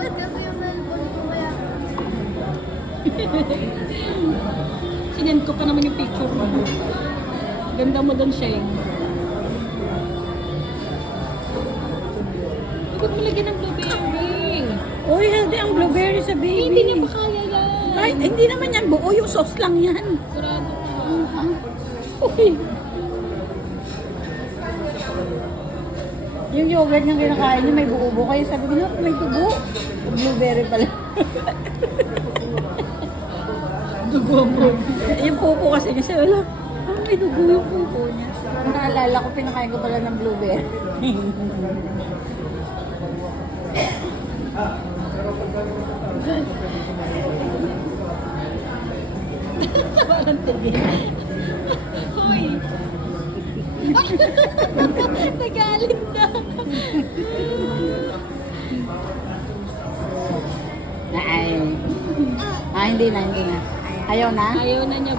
Ba't kasi yung cellphone ko kaya? Sinend ko pa naman yung picture mo. Ganda mo doon, Sheng. Huwag mo lagyan ng blueberry. Uy, healthy ang blueberry sa baby. Hindi niya pa kaya yan. Ay, hindi naman yan buo. Yung sauce lang yan. Sigurado ka. Uy. Yung yogurt niyang kinakain niya may buo-buo. Kaya sabi ko, "No, may dugo." Blueberry pala. Dugo mo. Yung pupo kasi niya siya, wala. May dugo yung pupo niya. Naalala ko, pinakain ko pala ng blueberry. Parang tabi. Hoy! Nagalit na. Ay. Hindi na. Ayaw na? Ayaw na niya.